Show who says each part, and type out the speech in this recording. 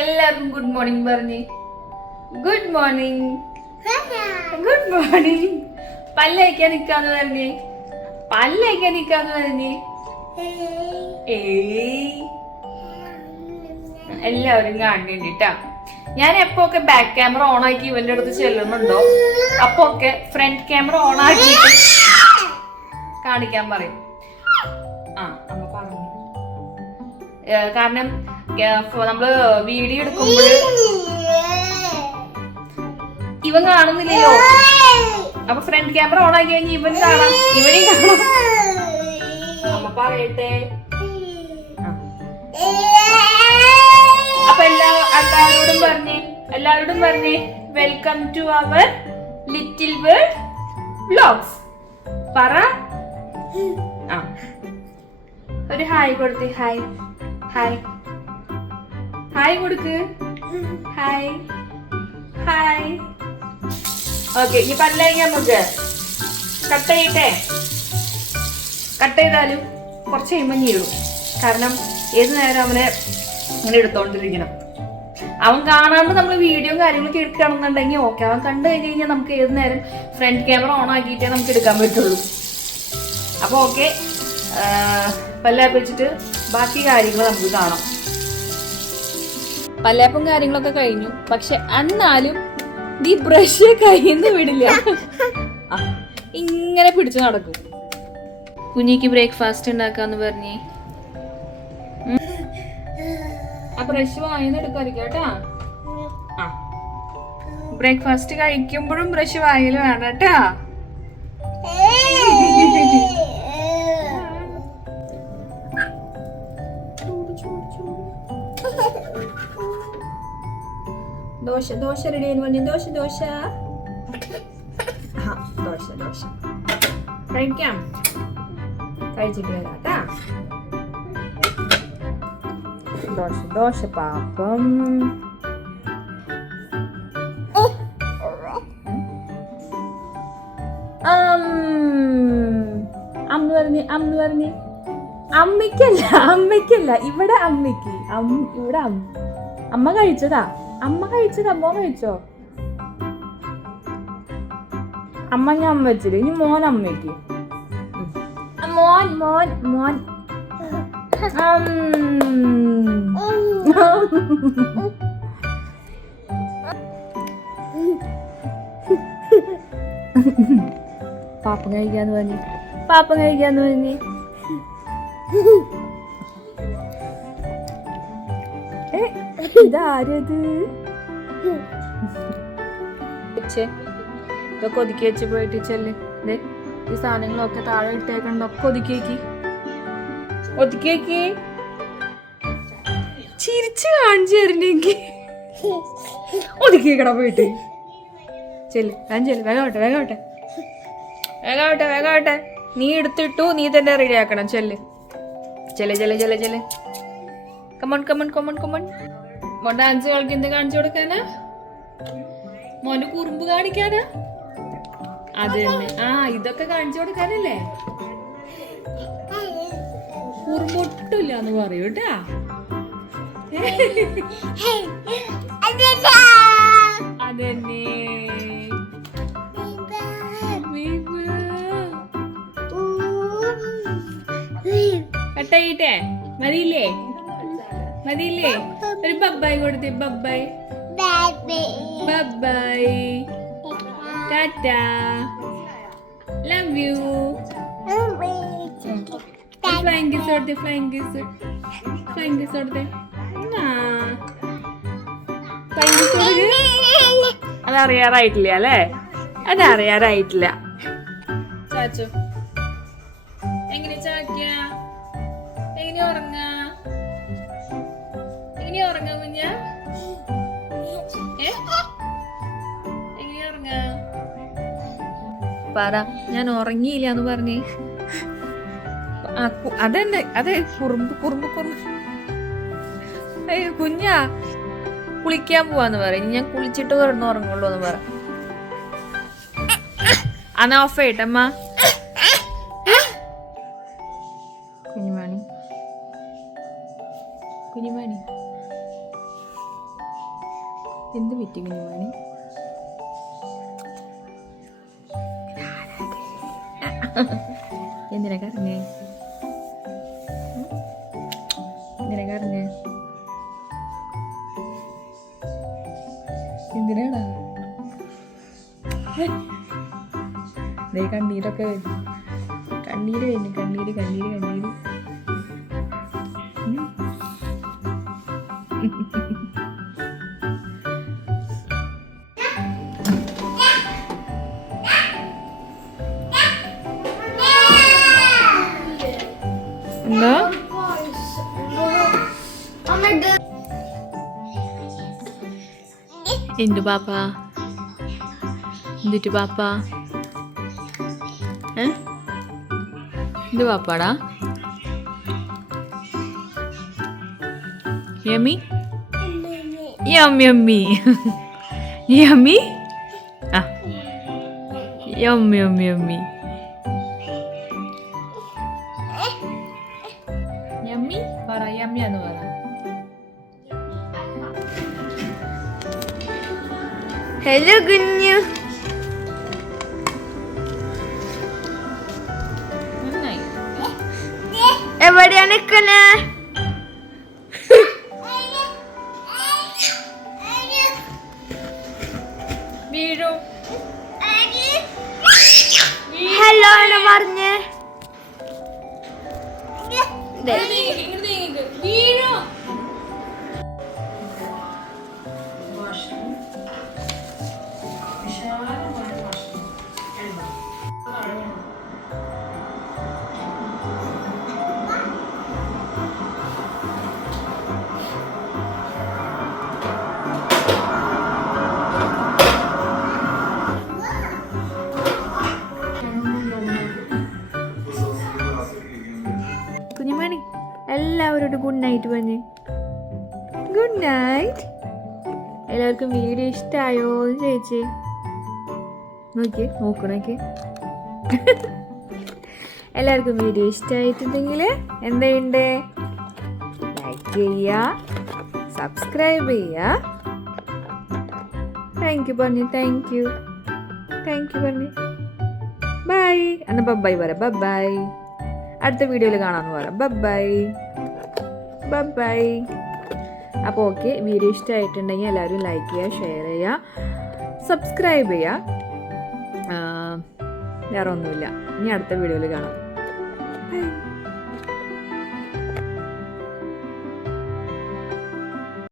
Speaker 1: എല്ലാവർക്കും good morning പറഞ്ഞേ. Good morning good morning പല്ലയക്കാൻ നിക്കാന്ന് പറഞ്ഞേ. പല്ലയക്കാൻ നിൽക്കാന്ന് പറഞ്ഞേ. എല്ലാവരും കാണുന്നുണ്ട് കേട്ടാ ഞാൻ എപ്പോ ഒക്കെ ബാക്ക് ക്യാമറ ഓൺ ആക്കി ഇവന്റെ അടുത്ത് ചെല്ലുന്നുണ്ടോ? അപ്പൊ ഒക്കെ ഫ്രണ്ട് ക്യാമറ ഓൺ ആക്കി കാണിക്കാൻ പറയും. ആ അമ്മ പറഞ്ഞു. കാരണം നമ്മൾ വീഡിയോ എടുക്കുമ്പോൾ ഇവൻ കാണുന്നില്ലല്ലോ. അപ്പൊ ഫ്രണ്ട് ക്യാമറ ഓൺ ആക്കി കഴിഞ്ഞാൽ ഇവൻ കാണാം. ഇവനെയും കാണാം. അമ്മ പറയട്ടെ. അപ്പൊ എല്ലാ എല്ലാവരോടും പറഞ്ഞേ എല്ലാവരോടും പറഞ്ഞേ welcome to our little world vlogs പറ. ഒരു ഹായ് കൊടുത്തേ ഹായ്. ഹായ്. ഹായ് കൊടുക്ക്. ഹായ് ഹായ് ഓക്കെ ഇനി പല്ലേക്ക് നമുക്ക് കട്ട് ചെയ്യട്ടെ? കട്ട് ചെയ്താലും കുറച്ച് കഴിയുമ്പോൾ കാരണം ഏത് നേരം അവനെ അങ്ങനെ എടുത്തോണ്ടിരിക്കണം. അവൻ കാണാണ്ട് നമ്മൾ വീഡിയോ കാര്യങ്ങളൊക്കെ എടുക്കുകയാണെന്നുണ്ടെങ്കിൽ ഓക്കെ അവൻ കണ്ടു കഴിഞ്ഞ് കഴിഞ്ഞാൽ നമുക്ക് ഏത് നേരം ഫ്രണ്ട് ക്യാമറ ഓൺ ആക്കിയിട്ടേ നമുക്ക് എടുക്കാൻ പറ്റുള്ളൂ. അപ്പോൾ ഓക്കെ പല്ല വെച്ചിട്ട് ബാക്കി കാര്യങ്ങൾ നമുക്ക് കാണാം. പല്ലാപ്പും കാര്യങ്ങളൊക്കെ കഴിഞ്ഞു. പക്ഷെ എന്നാലും ഈ ബ്രഷ് കയ്യിൽ നിന്ന് വിടില്ല. ആ, ഇങ്ങനെ പിടിച്ചു നടക്കും. കുഞ്ഞിക്ക് ബ്രേക്ക്ഫാസ്റ്റ് ഉണ്ടാക്കാന്ന് പറഞ്ഞേ. ആ ബ്രഷ് വായിന്ന് എടുക്കാതിരിക്കും കേട്ടാ. ആ. ബ്രേക്ക്ഫാസ്റ്റ് കഴിക്കുമ്പോഴും ബ്രഷ് വായിൽ വേണം കേട്ടാ. ദോശ ദോശ റെഡി ആയി പറഞ്ഞു ദോശ ദോശ. ആ ദോശ ദോശ. കഴിക്കാം. കഴിച്ചിട്ട് വരാം കേട്ടാ. ദോശ ദോശ പാപ്പം. അമ്മ പറഞ്ഞ് അമ്മ പറഞ്ഞ്. അമ്മയ്ക്കല്ല അമ്മയ്ക്കല്ല. ഇവിടെ അമ്മയ്ക്ക്. അമ്മ ഇവിടെ അമ്മ. അമ്മ കഴിച്ചതാ. അമ്മ കഴിച്ചത് അമ്മ കഴിച്ചോ? അമ്മ ഞാൻ വെച്ചിട്ട് ഇനി മോൻ അമ്മയ്ക്ക് മോൻ മോൻ മോൻ. പാപ്പം കഴിക്കാന്ന് പറഞ്ഞു. പാപ്പം കഴിക്കാന്ന് പറഞ്ഞു. ഇതാരത്? ഇതൊക്കെ ഒതുക്കി വെച്ച് പോയിട്ട് ചെല്ല് ഈ സാധനങ്ങളൊക്കെ താഴെ ഇട്ടേക്കണ്ട. ഒക്കെ ഒതുക്കി വെക്കി. ചിരിച്ച് കാണിച്ചു തരണ്ടെങ്കിൽ ഒതുക്കി പോയിട്ട്. ചെല്ല് ഞാൻ ചെല്ല് വേഗമാവട്ടെ വേഗമാവട്ടെ വേഗമാവട്ടെ വേഗമാവട്ടെ നീ എടുത്തിട്ടു നീ തന്നെ റെഡി ആക്കണം. ചെല്ല്. ചെല്ല് ചെല്ല് ചെല്ല് ചെല്ല്. Come on come on come on come on മോൻ ഡാൻസ് കളിക്കുന്നത് കാണിച്ചു കൊടുക്കാനാ? മോന് കുറുമ്പ് കാണിക്കാനാ? അത് തന്നെ. ആ ഇതൊക്കെ കാണിച്ചു കൊടുക്കാനല്ലേ? കുറുമ്പൊട്ടില്ല എന്ന് പറയൂ കേട്ടാ. അതന്നെ കട്ടയിട്ടേ? മതിയില്ലേ? മതിയില്ലേ? ഒരു ബബ്ബായി കൊടുത്തേ ബബ്ബായി. ബബ്ബായി. ടാറ്റ. ലവ് യു ഫ്ലൈങ് കിസ് കൊടുത്തേ ഫ്ലൈങ് കിസ് ഫ്ലൈങ് കിസ് കൊടുത്തേ. അതറിയാറായിട്ടില്ല അല്ലേ? അതറിയാറായിട്ടില്ല. ചാച്ചു. കുഞ്ഞ എങ്ങനെയാ എങ്ങനെ ഉറങ്ങ? പറ ഞാൻ ഉറങ്ങിയില്ല എന്ന് പറഞ്ഞേ അതെന്നെ അതെ കുറുമ്പ് കുറുമ്പ് കുറുമ്പ്. ഏയ് കുഞ്ഞാ കുളിക്കാൻ പോവാന്ന് പറയും ഞാൻ കുളിച്ചിട്ട് കിടന്നുറങ്ങുള്ളൂ എന്ന് പറ. അന്നാ ഓഫ് ചെയ്യട്ടമ്മ
Speaker 2: എന്ത് പറ്റി കുഞ്ഞുമണി എന്തിനാ കരഞ്ഞേ? ഉം? എന്തിനാ കരഞ്ഞേ? എന്തിനാടാ? കണ്ണീരൊക്കെ കണ്ണീര് കഴിഞ്ഞു കണ്ണീര് കണ്ണീര് കണ്ണീര്. എന്തു പാപ്പ? എന്തിട്ട് പാപ്പ? ഏ? എന്ത് പാപ്പാടാ? യമ്മി? Yum yummy. യമ്മി? ആ. യം
Speaker 1: ഹലോ കുഞ്ഞു എവിടെയാണ് നിക്കണേ ഹലോ ആണ് പറഞ്ഞേ. ഗുഡ് നൈറ്റ് പറഞ്ഞ് ഗുഡ് നൈറ്റ് എല്ലാവർക്കും വീഡിയോ ഇഷ്ടമായോ എന്ന് ചോദിച്ചേ. നോക്കിയേ നോക്കണോക്കെ എല്ലാവർക്കും വീഡിയോ ഇഷ്ടമായിട്ടുണ്ടെങ്കിൽ എന്തുണ്ട്? ലൈക്ക് ചെയ്യുക സബ്സ്ക്രൈബ് ചെയ്യുക താങ്ക് യു പറഞ്ഞു താങ്ക് യു താങ്ക് യു പറഞ്ഞു ബൈ എന്നാൽ ബബ്ബായി പറ ബബ്ബായി അടുത്ത വീഡിയോയിൽ കാണാമെന്ന് പറയാം ബൈ ബൈ ബൈ അപ്പോൾ ഓക്കെ വീഡിയോ ഇഷ്ടമായിട്ടുണ്ടെങ്കിൽ എല്ലാവരും ലൈക്ക് ചെയ്യുക ഷെയർ ചെയ്യുക സബ്സ്ക്രൈബ് ചെയ്യുക. വേറെ ഒന്നുമില്ല ഇനി അടുത്ത വീഡിയോയിൽ കാണാം. ബൈ